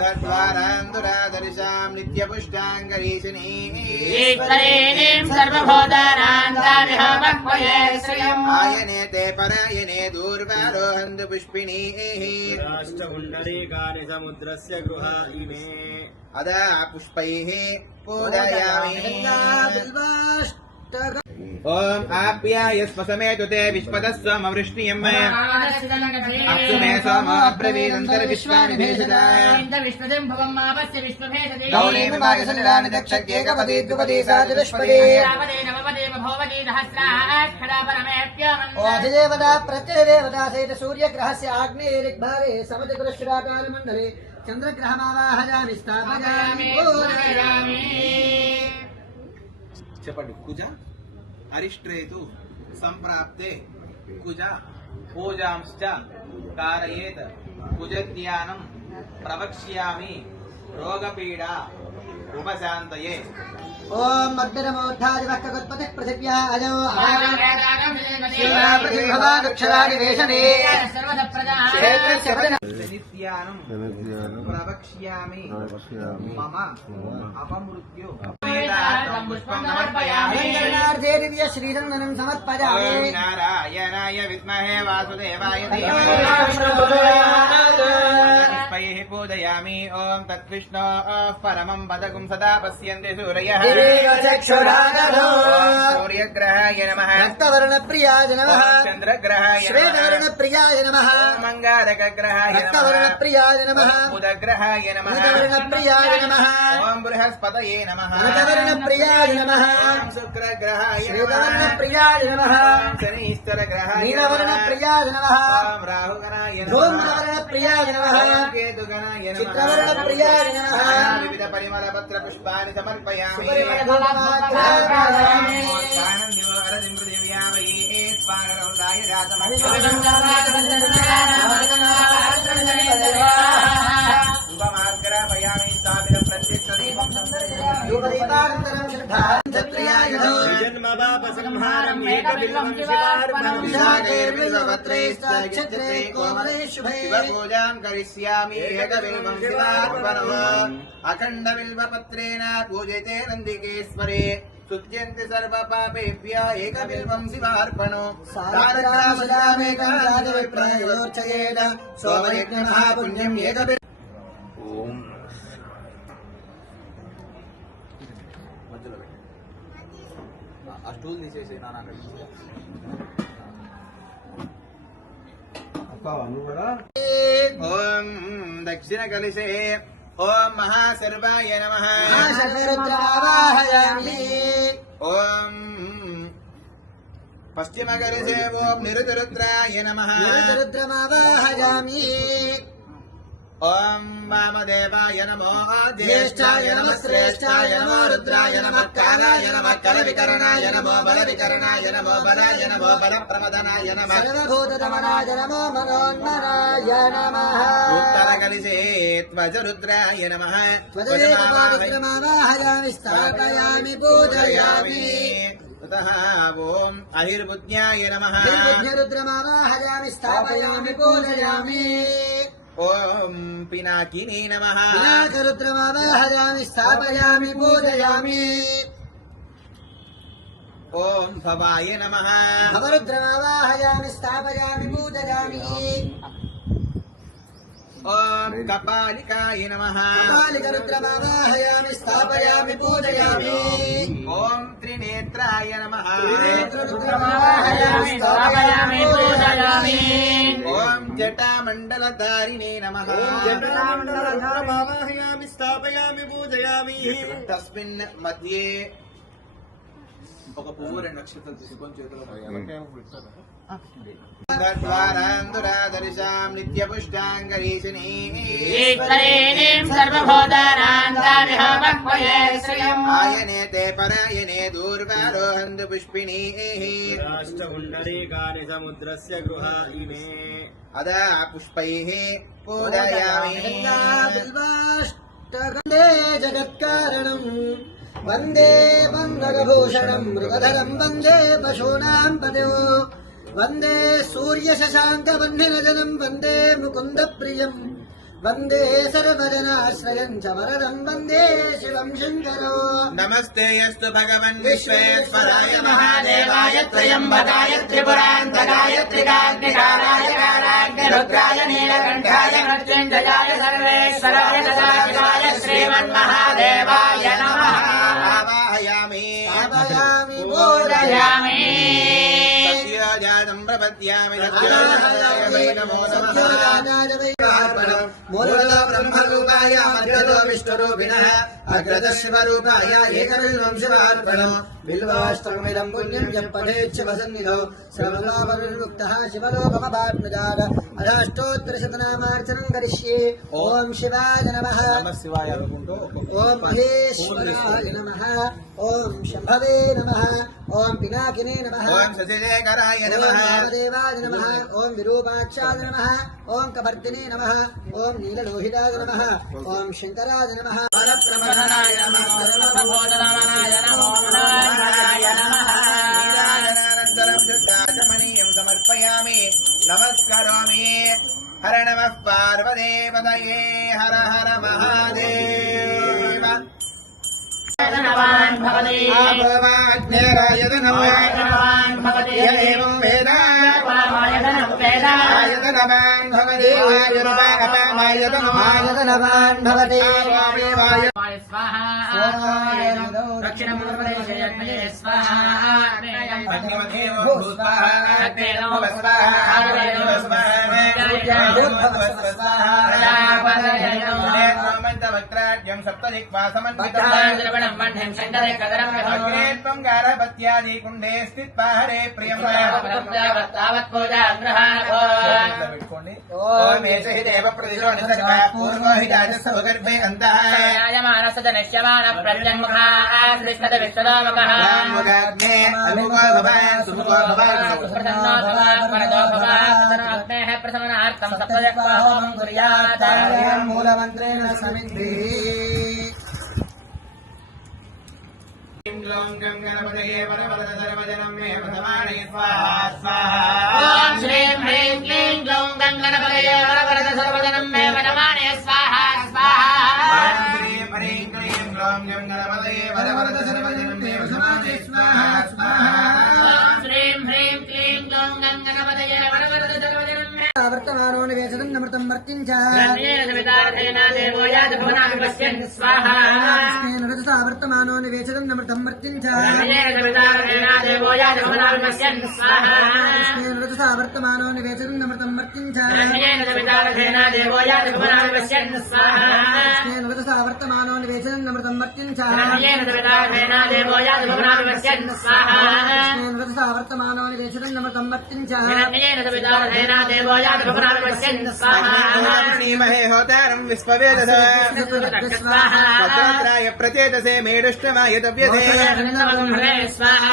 द्वारान्दुरादर्शां नित्यपुष्टाङ्गरीशिनीं सर्वभूतानां आयने ते परायणे दूर्वारोहन्तु पुष्पिणीः राष्ट्रकुण्डलीकानि समुद्रस्य गृहा इमे अदा पुष्पैः पूजयामि ओम आप्याय स्मसमेतु ते विश्वतस्वमवृष्णियम् अप्सु मे सोम अब्रवीदन्तर्विश्वानि भेषजाय गौणे विभागसलिलानि दक्षज्ञेकपदी द्विपदी साधुविश्वदी अधिदेवता प्रत्ययदेवता सहित सूर्यग्रहस्य आग्नेयदिग्भागे समदिगुरुश्राकारमण्डले चन्द्रग्रहमावाहयामि स्थापयामि पूजयामि చెప్పండి కుజ అరిష్ట్రేతు సంప్రాప్తే కుజ పూజాంశ్చ కారయేత్ కుజధ్యానం ప్రవక్ష్యామి రోగపీడా ఉపశాంతయే ओम मद्दरमोद्धादिवक्कगुत्पतिः पृथिव्या अजो शिवरापतिर्भवादक्षरादिवेशने नित्यानं प्रवक्ष्यामि मम अपमृत्यु पुष्पं दिव्य श्रीचन्दनं समर्पयामि नारायणाय विद्महे वासुदेवाय धीमहि पुष्पैः पूजयामि ओम तद्विष्णो परमं पदकं सदा पश्यन्ति सूरयः सूर्यग्रहाय नमः रक्तवर्णप्रियाय नमः चन्द्रग्रहाय श्वेतवर्णप्रियाय नमः मंगारकग्रहाय नमः रक्तवर्णप्रियाय नमः बुधग्रहाय नमः बुधवर्णप्रियाय नमः ओम बृहस्पतये नमः बुधवर्णप्रियाय नमः ओम शुक्रग्रहाय नमः श्वेतवर्णप्रियाय नमः शनिश्चरग्रहाय नमः नीलवर्णप्रियाय नमः ओम राहुगणाय नमः धूम्रवर्णप्रियाय नमः केतुगणाय नमः चित्रवर्णप्रियाय नमः विविध परिमलपत्र पुष्पाणि समर्पयामि जन्मवापसंहारम् एकबिल्वं शिवार्पणम् शिवपूजां करिष्यामि एकबिल्वं शिवार्पणम् अखण्डबिल्वपत्रेण पूजते नन्दिकेश्वरे सुच्यन्ते सर्वपापेभ्यः एकबिल्वं शिवार्पणो सारग्रामशिलामेकं राजविप्रायोर्चयेन सोमयज्ञमहापुण्यम् एकबिल्वम् ओम ఆ స్టూల్ తీసేసి నాన్న అక్కడ ఓం దక్షిణ కలిసే ఓం మహాసర్వాయ నమః ఓం పశ్చిమ కలిసే ఓం నిరుద్రాయ నమః ओम वामदेवाय नमो ज्येष्ठाय नमः श्रेष्ठाय नमो रुद्राय नमः कालाय नमः कलविकरणाय नमो बलविकरणाय नमो बलाय नमो बलप्रमदनाय नमः सर्वभूतदमनाय नमो मनोन्मनाय नमः उत्तरकलिशे ध्वजरुद्राय नमः त्वजदेवपादक्रमावाहयामि स्थापयामि पूजयामि ततः ओम अहिर्बुद्ध्याय नमः रुद्रमावाहयामि स्थापयामि पूजयामि ओम पिनाकिनी नमः पिनाकरुद्रमावाहयामि स्थापयामि पूजयामि ओम भवाय नमः भवरुद्रमावाहयामि स्थापयामि पूजयामि ओम कपालिकाय नमः कपालिकरुद्रमावाहयामि स्थापयामि पूजयामि ओम त्रिनेत्राय नमः रुद्रमावाहयामि स्थापयामि पूजयामि ओम जटामण्डलधारिणे नमः जटामण्डलधारमावाहयामि स्थापयामि पूजयामि तस्मिन् मध्ये ఒక పువ్వు రెండు నక్షత్రాలు తీసుకొని చేతిలో द्वारान्दुरादर्शां नित्यपुष्टाङ्गरीशिनीं आयने ते परायणे दूर्वारोहन्तु पुष्पिणीः राष्ट्रकुण्डलीकानि समुद्रस्य गृहा इमे अदा पुष्पैः पूजयामि वन्दे जगत्कारणम् वन्दे मङ्गलभूषणम् मृगधरम् वन्दे पशूनाम् पदो वन्दे सूर्यशशाङ्कवह्निनजनम् वन्दे मुकुन्दप्रियम् वन्दे सर्वजनाश्रयम् च वरदम् वन्दे शिवम् शङ्करो नमस्ते यस्तु भगवन् विश्वेश्वराय महादेवाय त्र्यम्बकाय त्रिपुरान्तकाय त्रिकाग्निकाराय काराग्निरुद्राय नीलकण्ठाय मृत्युञ्जयाय सर्वेश्वराय सदाशिवाय श्रीमन्महादेवाय नमः आवाहयामि स्थापयामि पूजयामि सत्योजातं प्रपद्यामि सत्योजाय नमो नमः मूलतो ब्रह्मरूपाय अग्रतो विष्णुरूपिणः अग्रतः शिवरूपाय एकबिल्वं शिवार्पणम् बिल्वाष्टकमिदं पुण्यं यः पठेत् शिवसन्निधौ सर्वलाभविर्मुक्तः शिवलोकमवाप्नुयात् अष्टोत्तरशतनामार्चनं करिष्ये ॐ शिवाय नमः शिवाय ॐ महेश्वराय नमः ॐ शम्भवे नमः ॐ पिनाकिने नमः ॐ शशिशेखराय नमः देवाय नमः ॐ विरूपाक्षाय नमः ॐ कवर्तिने नमः ॐ नीललोहिताय नमः ॐ शङ्कराय नमः परप्रमथनाय नमः सर्वभूतनामनाय नमो नमः नीराजनानन्तरं शुद्धाचमनीयं समर्पयामि नमस्करोमि हर नमः पार्वतीपतये हर हर महादेव धनवान् भवति आभवाग्नेरायत नमः य एवं वेद आयतनवान् भवति आयतनवान् भवति दक्षिणमूलप्रदेशे स्वाहा वक्त्राद्यं सप्तदिक्वासमन्वितं गारभत्यादि कुण्डे स्थित्वा हरे प्रियं ओम एष हि देव प्रतिशो निसर्गः पूर्वो हि जातस्सुगर्भे अन्तः मुखाग्ने अमुको भवान् सुमुखो भवान् मूलमन्त्रेण समिद्भिः ॐ गं गणपतये वरवरद सर्वजनं मे प्रथमाणे स्वाहा स्वाहा ॐ श्रीं ह्रीं क्लीं ग्लौं गङ्गणपतये वरवरद सर्वजनं मे वरमाणे स्वाहा स्वाहा ॐ श्रीं ह्रीं क्लीं ग्लौं गं गणपतये वरवरद सर्वजनं मे प्रथमाणे स्वाहा स्वाहा ॐ श्रीं ह्रीं क्लीं ग्लौं गङ्गणपतये वरवरद सर्वजनं मे वर्तमानो निवेशनं नमृतं मर्त्यं च स्वाहा रजसा वर्तमानो निवेशनं नमृतं मर्त्यं च रजसा वर्तमानो निवेशनं नमृतं मर्त्यं च रजसा वर्तमानो निवेशनं नमृतं मर्त्यं च रजसा वर्तमानो निवेशनं नमृतं मर्त्यं च ीमहे होतारं विश्ववेदसाय प्रचेतसे मेडुष्टमाय तव्यसे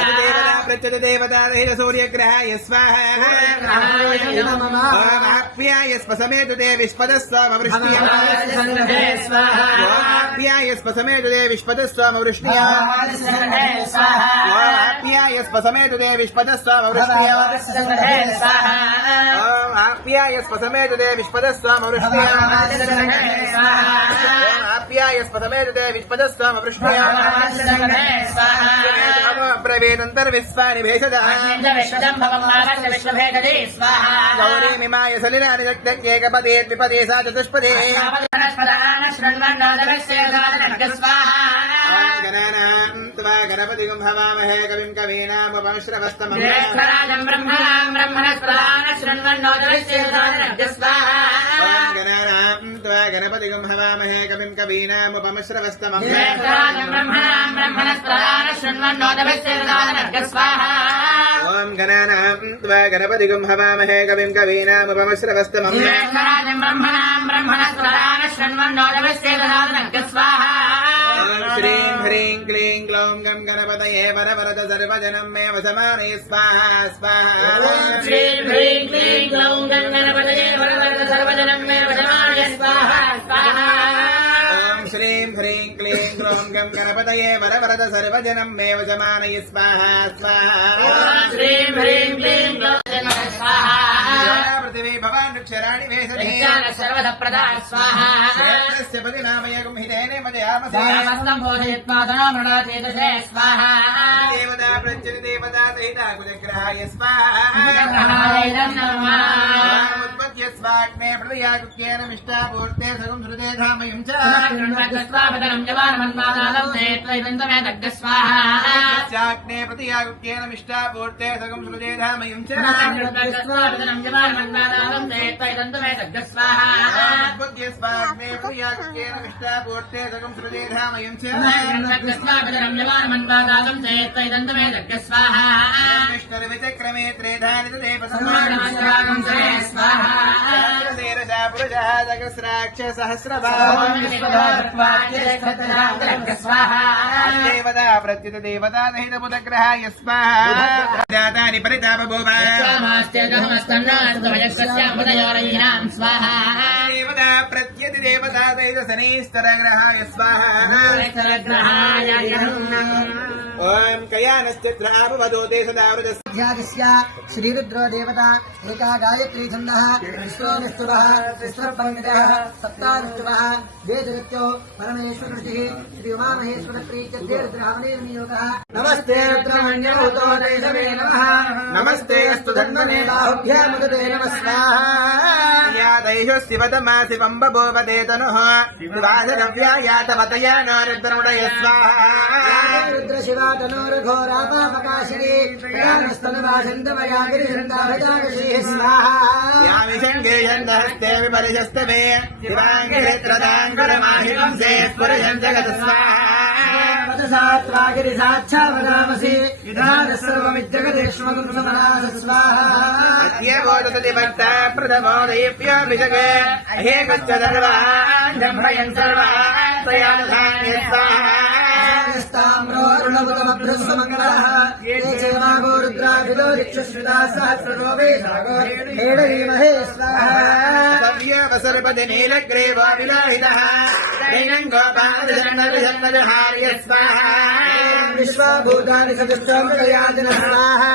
देवता प्रचते देवता सूर्यग्रहाय स्वाहाप्याय स्पसमेत ते विश्वदस्वामवृष्ण्याप्याय स्पसमेत ते विश्वदस्वामवृष्ण्याप्याय स्पसमेत ते विश्वदस्वामवृष्ण्या आप्याय स्पसमेत ते विश्वदस्वामवृष्ण्या आप्याय स्पसमेत ते विश्वदस्वामवृष्ण्या ब्रवेदन्तर्विश्वानि भेषजः गौरीमिमाय सलिलानि जगदेकपदेद्विपदे सा चतुष्पदे गणानां त्वा गणपतिं भवामहे कविं कवीनामुपमश्रवस्तमम् गणानां त्वा गणपतिं भवामहे कविं कवीनामुपमश्रवस्तमम् ॐ गणानां त्वा गणपतिं भवामहे कविं कवीनामुपमश्रवस्तमम् श्रीं ह्रीं क्लीं ग्लौं गं गणपतये वरवरद सर्वजनं मे वसमाने स्वाहा स्वाहा श्रीं ह्रीं क्लीं ग्लौं गणपतये वरवरद सर्वजनं मे वसमाने स्वाहा स्वाहा ॐ श्रीं ह्रीं क्लीं ग्लौं गं गणपतये वरवरद सर्वजनं मे वसमाने स्वाहा स्वाहा श्रीं ह्रीं क्लीं ग्लौं स्वाहा पृथिवी भवान् अक्षराणि वेशने सर्वधप्रदा स्वाहा क्षेत्रस्य पतिनामयगं हितेने मदयामसे समस्तं बोधयित्वा धनामृणाचेतसे स्वाहा देवता प्रत्यति देवता सहिता कुलग्रहाय स्वाहा ग्रहायैरं नमः उत्पत्य स्वाग्ने प्रलयाकुक्येन मिष्टापूर्ते सगं श्रुते धामयं च स्वापदनं जवानमन्वादानं नेत्रैवन्तमे दग्धस्वाहा स्वाग्ने प्रतियाकुक्येन मिष्टापूर्ते सगं श्रुते धामयं च स्वापदनं जवानमन्वादानं नेत्रैवन्तमे दग्धस्वाहा उत्पत्य स्वाग्ने प्रतियाकुक्येन मिष्टापूर्ते सगं श्रुते धामयं च स्वापदनं जवानमन्वादानं नेत्रैवन्तमे दग्धस्वाहा विष्णुर्विचक्रमे त्रेधानित स्वागं चे स्वाहा देवसेरसा पुरुषः सहस्राक्ष स्वाहा देवता प्रत्युत देवता सहित बुधग्रहाय स्वाहा दातानि परितापभूमान् स्वाहा देवता प्रत्यति देवता सहित शनिश्चरग्रहाय स्वाहा ॐ कयानश्चित्रापवदोते सदा वृजस् ध्यागस्य श्रीरुद्रो देवता एका गायत्री छन्दः विश्वोनिस्तुवः तिस्रपङ्कजः सप्तानुष्टुवः वेदनित्यो परमेश्वरऋषिः श्री उमामहेश्वरप्रीत्यर्थे रुद्रहवने नियोगः नमस्ते रुद्रमण्यभूतो देशवे नमः नमस्ते अस्तु धन्वने बाहुभ्यामुदते नमः स्वाहा यादैषु शिवतमा शिवम् बभूवते तनुः विवाहरव्यायातवतया नो रुद्रमुदय स्वाहा रुद्रशिवा तनोर्घोरापापकाशिनी प्रयाणस्तनुवासन्तमया गिरिशृङ्गाभिजागशीः स्वाहा यामिषङ्गे यन्दहस्ते विपरिशस्तमे शिवाङ्गिरित्रदाङ्कुरमाहिंसे स्फुरशं जगत् स्वाहा गिरिसाच्छावदामसि विधानः सर्वमिज्जगदेष्मगुं समनास स्वाहा अद्यबोधसति भक्ता प्रथमो दैव्याभिषग अहेकश्च सर्वान् ब्रह्मयन् सर्वान् तयानुधान्य स्वाहा ताम्रोरुणमुतमभ्रस्वमङ्गलः ये चेमागो रुद्राभिदो दिक्षुश्रुता सहस्ररोवे सागो हेडरीमहे स्वाहा सव्यवसर्पति नीलग्रीवो विलोहितः दैनङ्गोपादजन्नविजन्नविहार्य स्वाहा विश्वभूतानि सदृष्टोमृतयादिन स्वाहा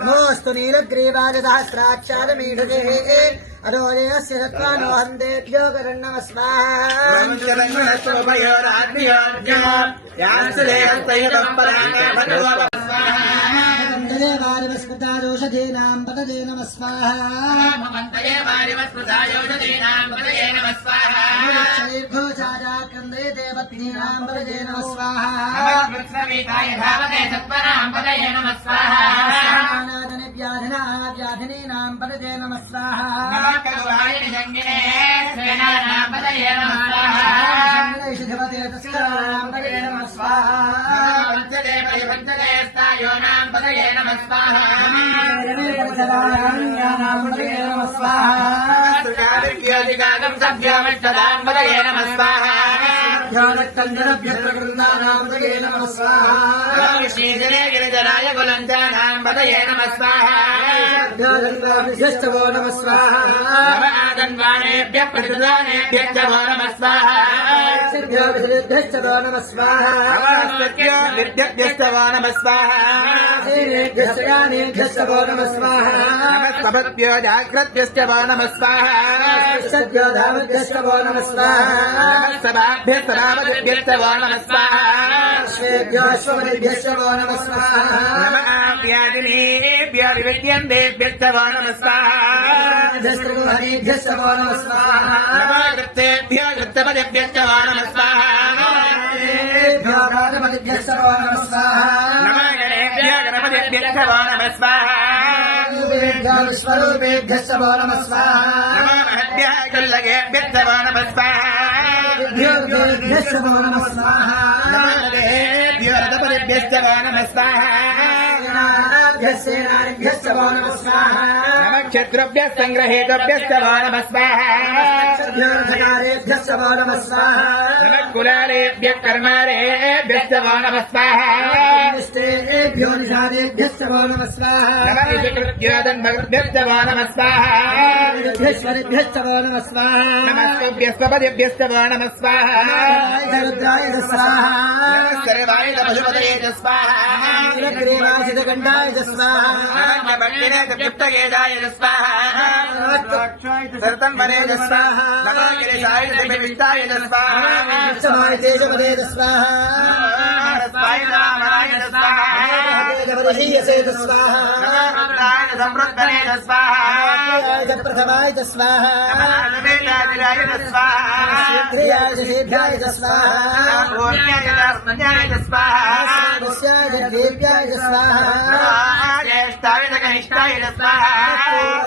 नमोऽस्तु नीलग्रीवाजसहस्राक्षादमीढते अदोजयस्य सत्त्वानो हन्तेभ्यो करन्नम स्वाहा वारिवस्कृतादौषधीनां पतये नमः स्वाहा क्षैर्घोषाजाकन्दे देवत्नीनां पतये नमः स्वाहा व्याधिनीनां पतये नमः स्वाहा शिवते तस्कराणां पतये नमः स्वाहा गिरिजनाय गुलञ्चानां पतये नमः स्वाहा नमो नमः स्वाहा आदन्वानेभ्यः प्रतिदानेभ्यः च वो नमः स्वाहा सिद्ध्यश्च वो नमः स्वाहा विद्यभ्यश्च वो नमः स्वाहा यानेभ्यश्च वो नमः स्वाहा नमस्तभद्भ्यो जाग्रद्भ्यश्च वो नमः स्वाहा सद्यो धावद्भ्यश्च वो नमः स्वाहा नमस्तभाभ्यः सभावद्भ्यश्च वो नमः स्वाहा श्वेभ्यो अश्वपतिभ्यश्च वो नमः स्वाहा नमः व्याधिनीभ्यो विविद्यन्तेभ्यश्च वो नमः स्वाहा हरिभ्यश्च वो नमः स्वाहा नमः कृत्तेभ्यो कृत्तपदेभ्यश्च वो नमः स्वाहा गणपतिभ्यश्च वो नमः स्वाहा नमः गणेभ्यो गणपतिभ्यश्च वो नमः स्वाहा स्वरूपेभ्यश्च वो नमः स्वाहा नमः महद्भ्यः कुल्लकेभ्यश्च वो नमः स्वाहा भ्यश्च वो नमः स्वाहा नमः रथपतिभ्यश्च वो नमः स्वाहा सेनानिभ्यश्च वो नमः स्वाहा नमः क्षत्रुभ्यः सङ्ग्रहेतुभ्यश्च वो नमः स्वाहा क्षत्रियोऽधिकारेभ्यश्च वो नमः स्वाहा नमः कुलालेभ्यः कर्मारेभ्यश्च वो नमः स्वाहा निष्ठेभ्यो निषादेभ्यश्च वो नमः स्वाहा नमः ऋषिकृत्योदन्भगभ्यश्च वो नमः स्वाहा ऋभ्यश्वरिभ्यश्च वो नमः स्वाहा नमस्तुभ्यस्वपदिभ्यश्च वो नमः स्वाहा रुद्राय स्वाहा नमः सर्वाय पशुपतये च स्वाहा ग्रीवासितकण्ठाय स्वाहा नमः भक्तिने च तृप्तकेदाय च स्वाहा सर्तम्बरे स्वाहा नमो गिरिशाय विष्टाय स्वाहा समाय तेजपदे स्वाहा स्वाय रामाय स्वाहा जबरहीयसे स्वाहा रुद्राय समृद्धने स्वाहा प्रथमाय स्वाहा नवेदाय स्वाहा शीघ्राय शीघ्राय स्वाहा ओर्याय स्वाहा स्वाहाय देव्याय स्वाहा ज्येष्ठाय कनिष्ठाय स्वाहा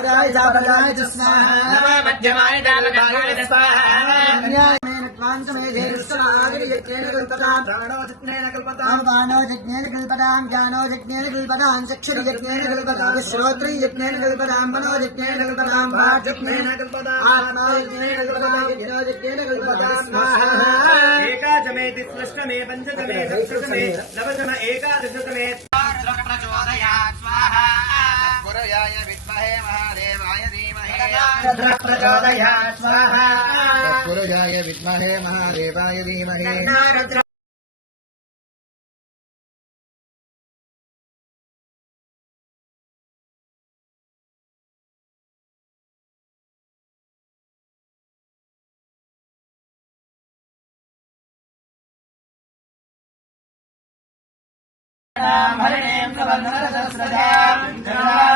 राय जाबलाय स्वाहा नमः मध्यमाय दानवाय स्वाहा श्रोत्रियज्ञेन कल्पतां मनोयज्ञेन कल्पतां वाक्यज्ञेन कल्पतां आत्मायज्ञेन कल्पतां यज्ञेन कल्पतां स्वाहा एकादशमेति स्पष्टमे पञ्चदमे षष्ठमे नवदश एकादशतमे प्रचोदयात् स्वाहा तत्पुरुषाय विद्महे महादेवाय धीमहि प्रचोदयात् स्वाहा तत्पुरुषाय विद्महे महादेवाय धीमहि हरिणीं सुबन्धरसस्रजां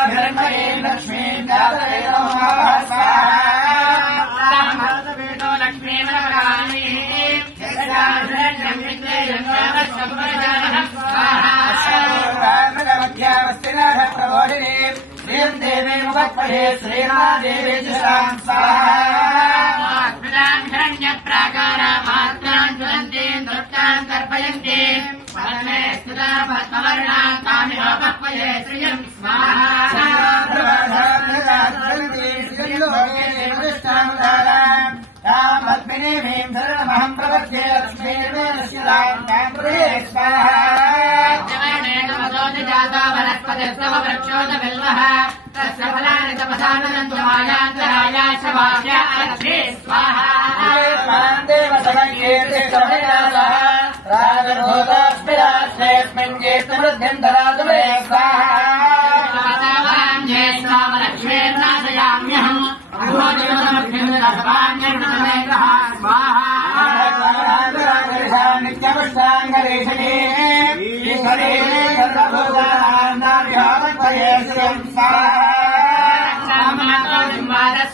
हिरण्मयीं लक्ष्मीं दातये नमः स्वाहा वेदो लक्ष्मीं नमगामि यस्यां विद्येयं नमः स्वाहा श्रीं देवी मुखपदे श्रीमादेवी जुषां स्वाहा हिरण्यप्राकारा मात्रां ज्वलन्तीं दृष्टां तर्पयन्ति परमे स्थिता पद्मवर्णां कामिनोपक्वये श्रियं स्वाहा पद्मिनीं शरणमहं प्रपद्ये लक्ष्मीर्वेदस्यतां स्वाहा जाता वनस्पतिर्सववृक्षोदबिल्वः तस्य फलानि तपसानन्दन्तु मायान्तरायाश्च वाक्या लक्ष्मी स्वाहा राजभूतस्मिराश्रेऽस्मिन् ज्येष्ठवृद्धिं ददातु मे स्वाहा ज्येष्ठामलक्ष्मीर्नाशयाम्यहम् स्वाहा नित्यपुष्टाङ्गरेशने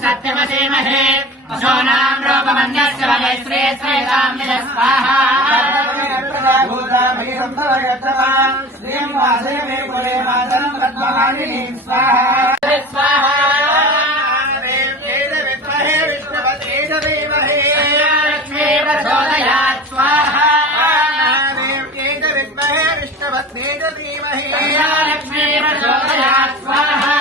सत्यमसेमहे पशूनां रूपमन्यस्य बले श्रे श्रेतां स्वाहा स्वाहा प्रचोदयात् स्वाहा विष्णुपत्नी धीमहि लक्ष्मी प्रचोदयात् स्वाहा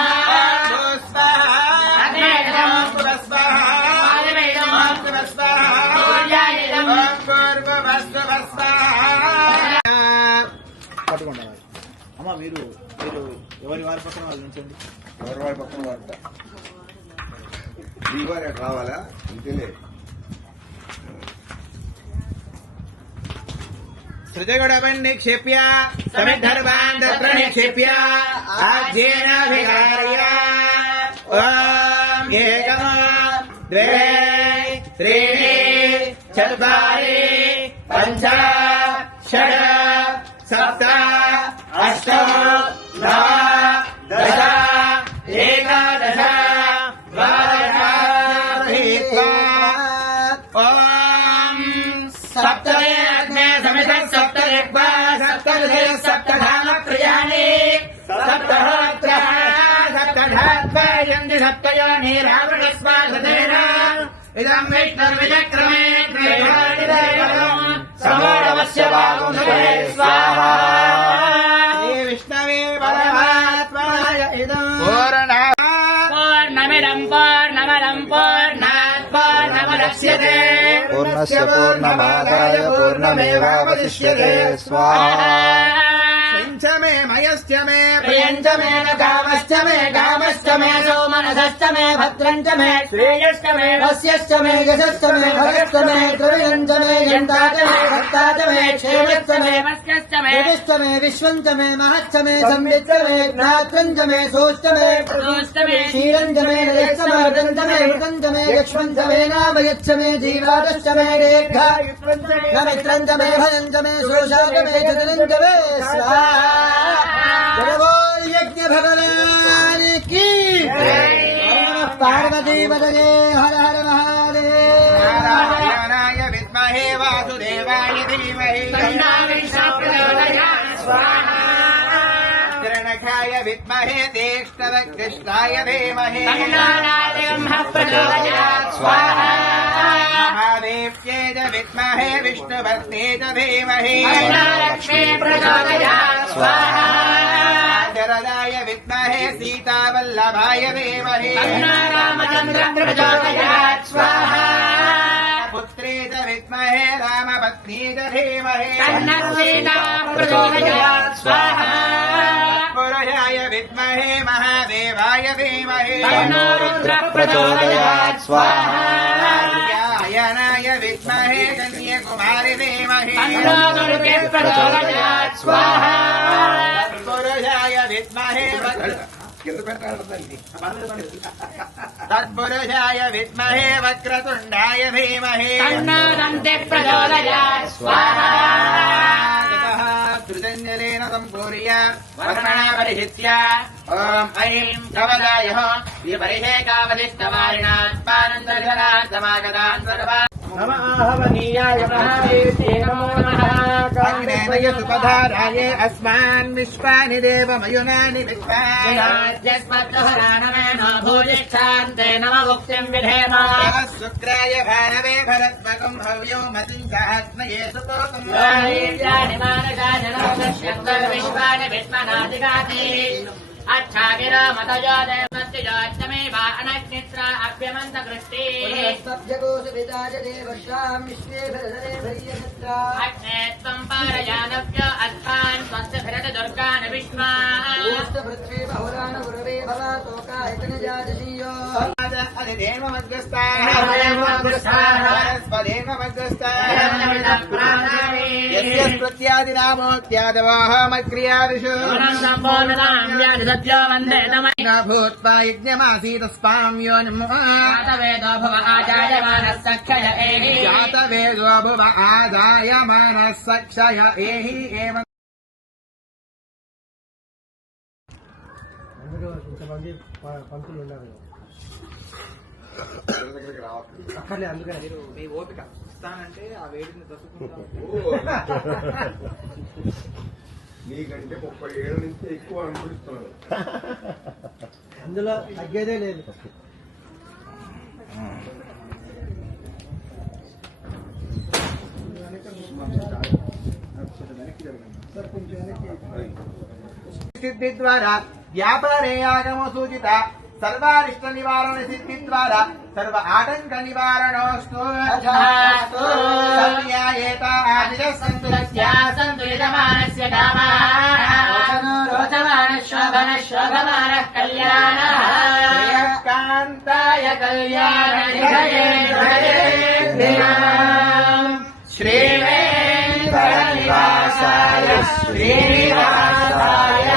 అమ్మా మీరు ఎవరి వారి పక్కన వాళ్ళు ఉంచండి. ఎవరి వారి పక్కన వాడతా దీవారి రావాలా ఇంతలే సృజగొడవన్నిక్షేప్య సమిద్ధర్వాన్ తత్ర నిక్షేప్య ఆజ్యేనాభికార్య ఓం ఏకం ద్వే త్రీణి చత్వారి పంచ షడ్ సప్త అష్ట నవ దశ ఏకాదశ ఓం సప్తమే అగ్నే సమిత సప్తరిక్వా సప్తర్షే సప్తధామ ప్రియాణి సప్తహోత్ర సప్తధాత్వయంతి సప్తయోని రావణస్వాసతేన ఇదం విష్ణుర్విచక్రమే సమోడవస్య వాగుంధే స్వాహా శ్రీ విష్ణవే పరమాత్మనాయ ఇదం పూర్ణమిదం పూర్ణమదం పూర్ణాత్ పూర్ణముదచ్యతే పూర్ణస్య పూర్ణమాదాయ పూర్ణమేవావశిష్యతే స్వాహా పంచమే మయస్థ कामश्च मे प्रियञ्च मे न कामश्च मे कामश्च मे सोमनसश्च मे भद्रञ्च मे श्रेयश्च मे वस्यश्च मे यशश्च मे भगश्च मे द्रविणञ्च मे यन्ता च मे भक्ता च मे क्षेमश्च मे वस्यश्च मे जगश्च मे विश्वञ्च मे महश्च मे संविच्च मे ज्ञात्रञ्च मे सोश्च मे प्रदोश्च मे क्षीरञ्च मे नयश्च मे मृतञ्च मे मृतञ्च मे यक्ष्मञ्च मे नामयच्च मे जीवादश्च मे रेखा न मित्रञ्च मे भयञ्च मे शोषाच मे चतुरञ्च मे स्वाहा जय बोल यज्ञ भगवान की पार्वती पतये हर हर महादेव नारायणाय विद्महे वासुदेवाय धीमहि हिरण्यकाय विद्महे ज्येष्ठवक्त्रश्चाय धीमहि महादेव्यै च विद्महे विष्णुपत्न्यै च धीमहि शरदाय विद्महे सीतावल्लभाय धीमहि पुत्रे च विद्महे रामपत्नी च धीमहि पुरुषाय विद्महे महादेवाय धीमहि यायनाय विद्महे कन्याकुमारी धीमहि तत्पुरुषाय विद्महे तत्पुरुषाय विद्महे वक्रतुण्डाय धीमहि कृतञ्जलेन सम्पूर्य वर्मणा परिहित्य ॐ ऐं कवदायः विपरिषेकावदिष्टवारिणात्मानन्दधरात्मागतान् सर्वा नमः आहवनीयाय महादेव्ये नमो नमः अग्नेय सुपधाराय अस्मान् विश्वानि देवमयुनानि विश्वानि भूयिष्ठान्ते नम मुक्तिं विधेम शुक्राय भानवे भरत्मकं भव्यो मतिं चात्मये सुपोकम् विश्वानि विश्वनादिगाति अच्छागिरा मतयो देवस्तिजोत्तमे वा अनग्नित्रा अभ्यमन्त कृष्टे अग्ने त्वं पारयानव्य अस्मान् स्वस्य भरत दुर्गान् विश्वा प्रत्यादिनामोत्यादवाहमक्रियादिषु सद्यो वन्दे तमः भूत्वा यज्ञमासीतस्पां योनिम् वेदो भव आजायमानः सक्षय एहि जातवेदो भुव आदायमानः सक्षय एहि एवम् కొంతమంది పంతులు ఉన్నారు అక్కర్లే అందుకని మీ ఓపిక ఇస్తానంటే ఆ వేడిని దొరుకుతుందా నీకంటే 30 ఏళ్ళ నుంచి ఎక్కువ అనిపిస్తున్నాను అందులో తగ్గేదే లేదు सिद्धि द्वारा व्यापारे आगम सूचित सर्वारिष्ट निवारण सिद्धि द्वारा सर्व आतंक निवारणोस्तु सर्वयायेता आदिश संतुलस्या सन्तुलितमानस्य कामाः रोचमानः शोभनः कल्याणः कान्ताय कल्याणनिधये श्रीवेङ्कटनिवासाय श्रीनिवासाय